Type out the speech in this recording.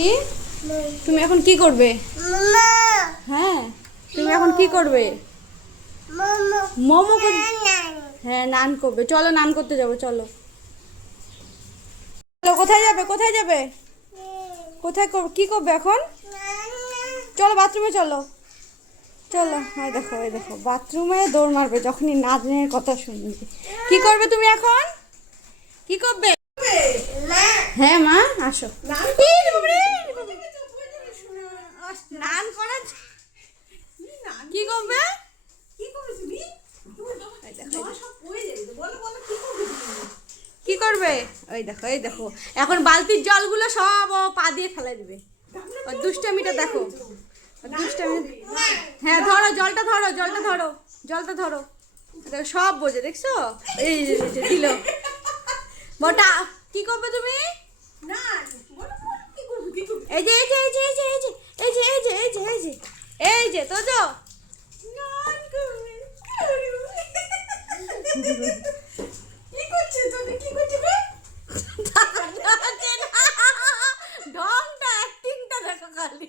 কি তুমি এখন কি করবে? হ্যাঁ তুমি এখন কি করবে? মোমো হ্যাঁ নান করবে। চলো নান করতে যাবো। চলো চলো কোথায় যাবে? কোথায় যাবে? কোথায় কি করবে এখন? চলো বাথরুমে চলো। চলো হ্যাঁ দেখো এই দেখো বাথরুমে দৌড় মারবে যখনই নাচনের কথা শুনবে। কি করবে তুমি এখন? কি করবে? হ্যাঁ মা আসো। নান করা কি করবে? কি করবে? ওই দেখো এই দেখো এখন বালতির জলগুলো সব ও পা দিয়ে ফেলে দিবে। ওর দুষ্টামিটা দেখো, ওর দুষ্টামি। হ্যাঁ ধরো জলটা, ধরো জলটা, ধরো জলটা, ধরো। দেখো সব বোঝে, দেখছো? এই যে দিল বটা। কি করবে তুমি? এই যে এই যে এই যে এই যে এই যে এই যে এই যে এই যে এই যে এই যে তো যো কি করছিস তুমি? কি করছিস ঢংটা অ্যাক্টিংটা দেখো খালি।